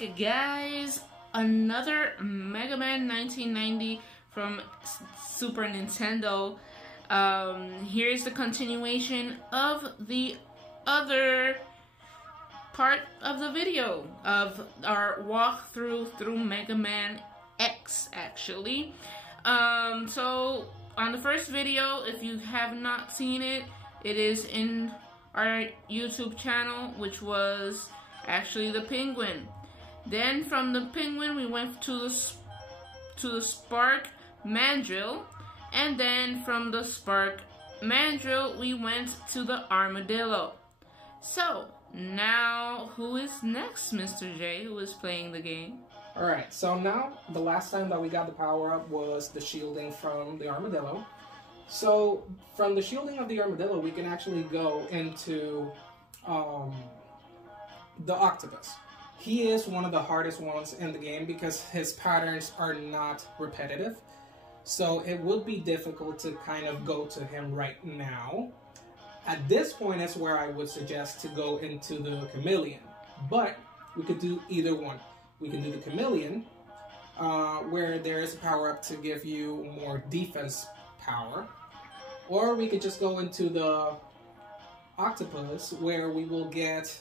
back, guys. Another Mega Man 1990 from Super Nintendo. Here's the continuation of the other part of the video of our walkthrough through Mega Man X, actually. So on the first video, if you have not seen it, it is in our YouTube channel, which was actually the Penguin. Then from the Penguin we went to the Spark Mandrill, and then from the Spark Mandrill we went to the Armadillo. So now who is next, Mr. J, who is playing the game? Alright, so now the last time that we got the power up was the shielding from the Armadillo. So from the shielding of the Armadillo we can actually go into the Octopus. He is one of the hardest ones in the game because his patterns are not repetitive. So it would be difficult to kind of go to him right now. At this point is where I would suggest to go into the Chameleon. But we could do either one. We can do the Chameleon, where there is a power up to give you more defense power. Or we could just go into the Octopus, where we will get,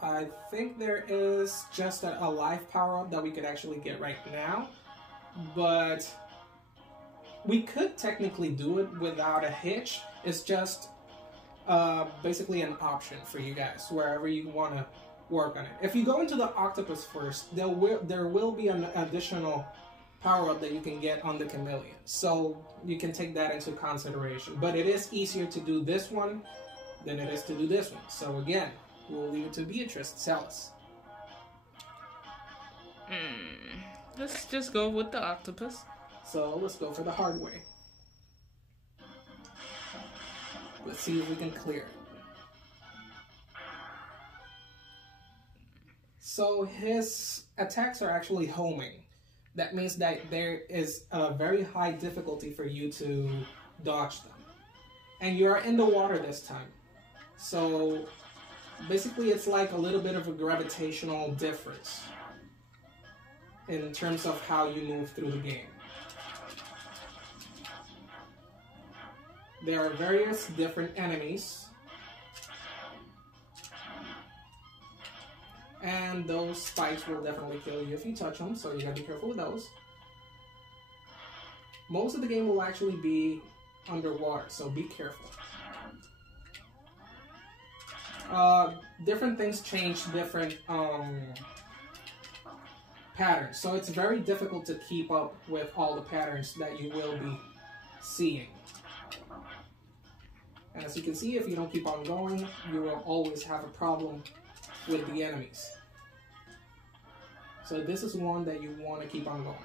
I think there is just a life power up that we could actually get right now. But we could technically do it without a hitch. It's just basically an option for you guys, wherever you want to work on it. If you go into the Octopus first, there will be an additional power-up that you can get on the Chameleon. So you can take that into consideration. But it is easier to do this one than it is to do this one. So again, we'll leave it to Beatrice to tell us. Let's just go with the Octopus. So let's go for the hard way. Let's see if we can clear it. So his attacks are actually homing. That means that there is a very high difficulty for you to dodge them. And you're in the water this time. So basically it's like a little bit of a gravitational difference in terms of how you move through the game. There are various different enemies, and those spikes will definitely kill you if you touch them, so you gotta be careful with those. Most of the game will actually be underwater, so be careful. Different things change different patterns, so it's very difficult to keep up with all the patterns that you will be seeing. And as you can see, if you don't keep on going, you will always have a problem with the enemies. So this is one that you want to keep on going.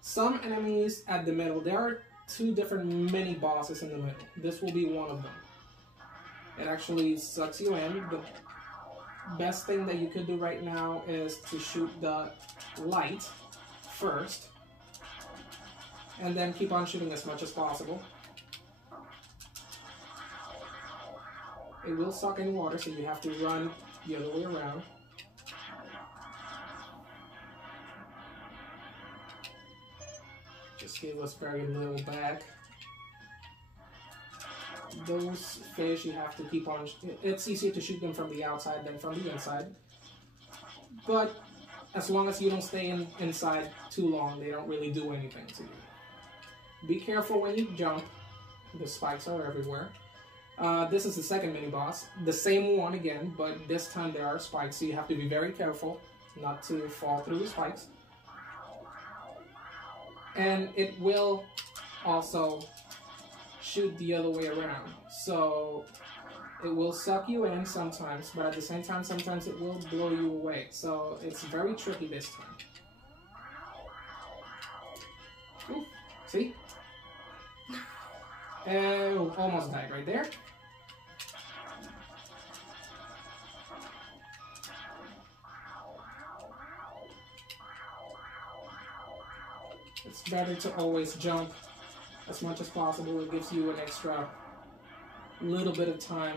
Some enemies at the middle, there are two different mini bosses in the middle. This will be one of them. It actually sucks you in. The best thing that you could do right now is to shoot the light first, and then keep on shooting as much as possible. It will suck in water, so you have to run the other way around. Just give us very little back. Those fish you have to keep on... It's easier to shoot them from the outside than from the inside. But as long as you don't stay inside too long, they don't really do anything to you. Be careful when you jump. The spikes are everywhere. This is the second mini-boss. The same one again, but this time there are spikes, so you have to be very careful not to fall through the spikes. And it will also shoot the other way around. So it will suck you in sometimes, but at the same time, sometimes it will blow you away. So it's very tricky this time. Ooh, see? Almost died right there. It's better to always jump as much as possible. It gives you an extra little bit of time.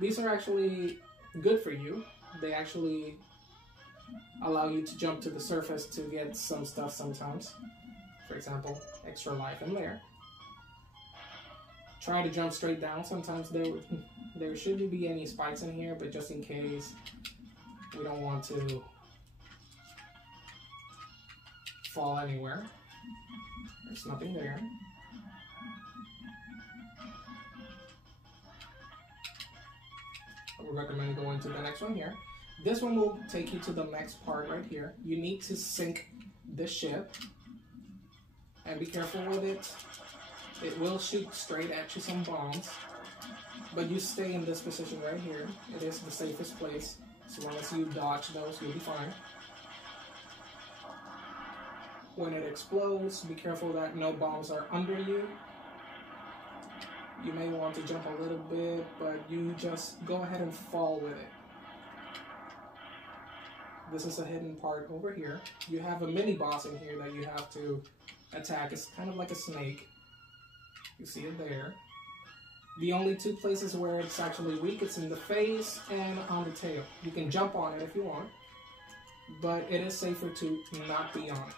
These are actually good for you. They actually allow you to jump to the surface to get some stuff sometimes. For example, extra life in there. Try to jump straight down. Sometimes there shouldn't be any spikes in here, but just in case, we don't want to fall anywhere. There's nothing there. I would recommend going to the next one here. This one will take you to the next part right here. You need to sink the ship. And be careful with it. It will shoot straight at you some bombs. But you stay in this position right here. It is the safest place. So long as you dodge those, you'll be fine. When it explodes, be careful that no bombs are under you. You may want to jump a little bit, but you just go ahead and fall with it. This is a hidden part over here. You have a mini boss in here that you have to attack. It's kind of like a snake. You see it there. The only two places where it's actually weak, it's in the face and on the tail. You can jump on it if you want, but it is safer to not be on it.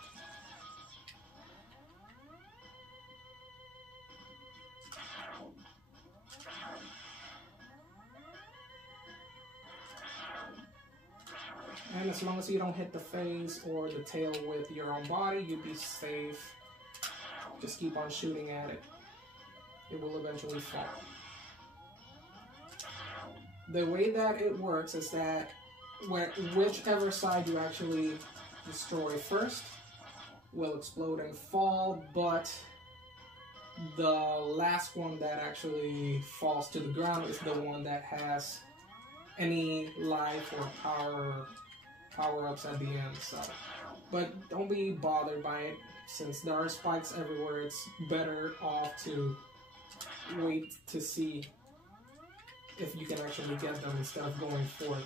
And as long as you don't hit the face or the tail with your own body, you'll be safe. Just keep on shooting at it. It will eventually fall. The way that it works is that whichever side you actually destroy first will explode and fall, but the last one that actually falls to the ground is the one that has any life or power-ups at the end. So, but don't be bothered by it. Since there are spikes everywhere, it's better off to wait to see if you can actually get them instead of going for them.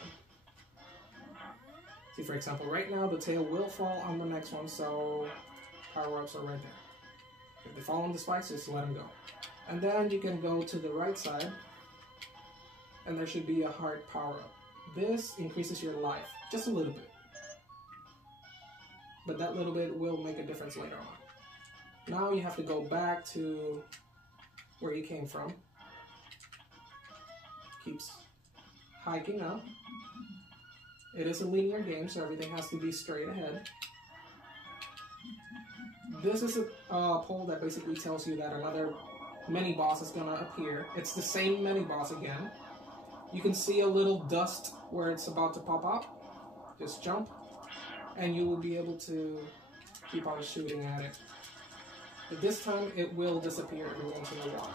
See, for example, right now the tail will fall on the next one, so power-ups are right there. If they fall on the spikes, just let them go. And then you can go to the right side, and there should be a heart power-up. This increases your life just a little bit. But that little bit will make a difference later on. Now you have to go back to where you came from. Keeps hiking up. It is a linear game, so everything has to be straight ahead. This is a poll that basically tells you that another mini-boss is gonna appear. It's the same mini-boss again. You can see a little dust where it's about to pop up. Just jump, and you will be able to keep on shooting at it. But this time, it will disappear every once in a while.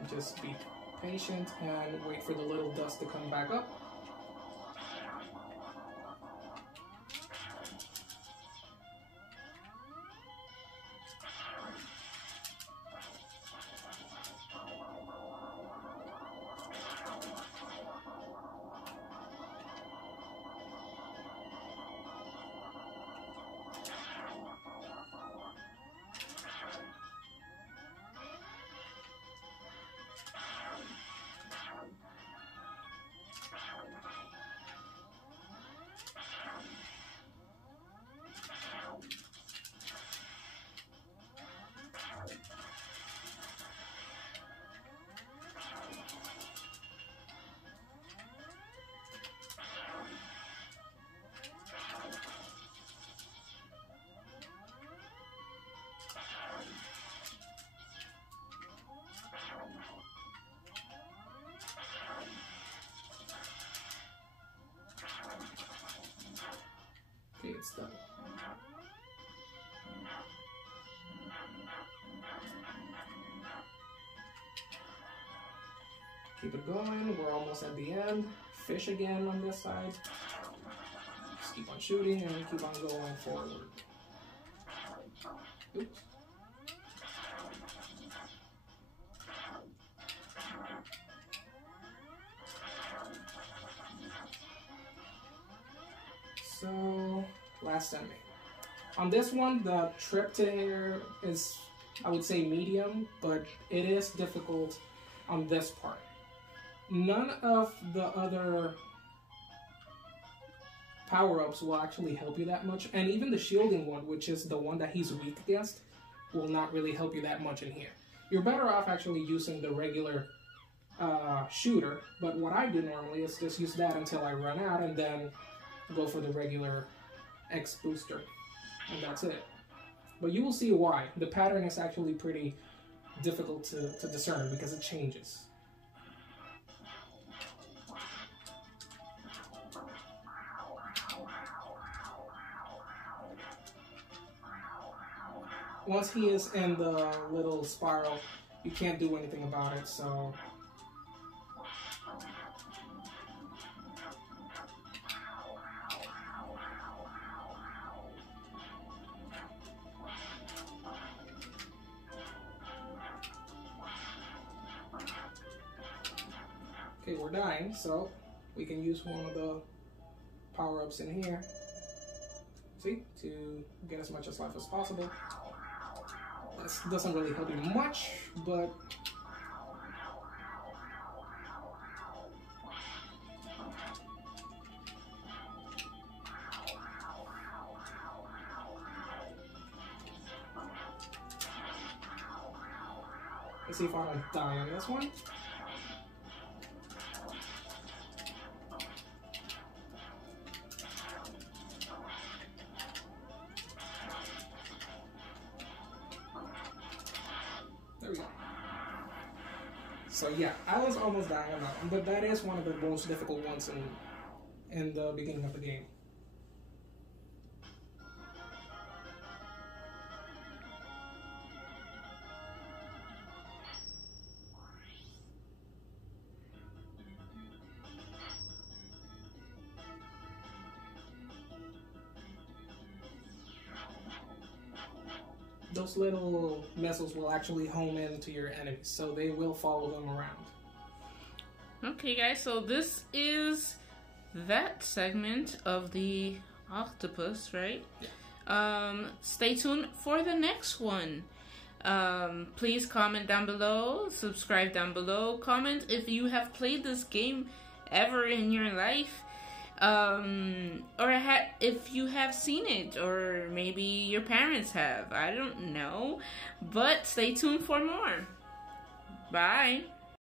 And just be patient and wait for the little dust to come back up. Okay, it's done. Keep it going, we're almost at the end. Fish again on this side. Just keep on shooting and keep on going forward. Oops. So, last enemy. On this one, the trip to here is, I would say, medium, but it is difficult on this part. none of the other power-ups will actually help you that much, and even the shielding one, which is the one that he's weak against, will not really help you that much in here. You're better off actually using the regular shooter, but what I do normally is just use that until I run out and then go for the regular X booster, and that's it. But you will see why. The pattern is actually pretty difficult to discern because it changes. Once he is in the little spiral, you can't do anything about it, so... Okay, we're dying, so we can use one of the power-ups in here, see, to get as much as life as possible. This doesn't really help you much, but let's see if I don't die on this one. There we go. So yeah, I was almost dying on that one, but that is one of the most difficult ones in the beginning of the game. Those little missiles will actually home into your enemies, so they will follow them around. Okay, guys, so this is that segment of the octopus, right? Yeah. Stay tuned for the next one. Please comment down below, subscribe down below, comment if you have played this game ever in your life. Or if you have seen it, or maybe your parents have. I don't know. But stay tuned for more. Bye.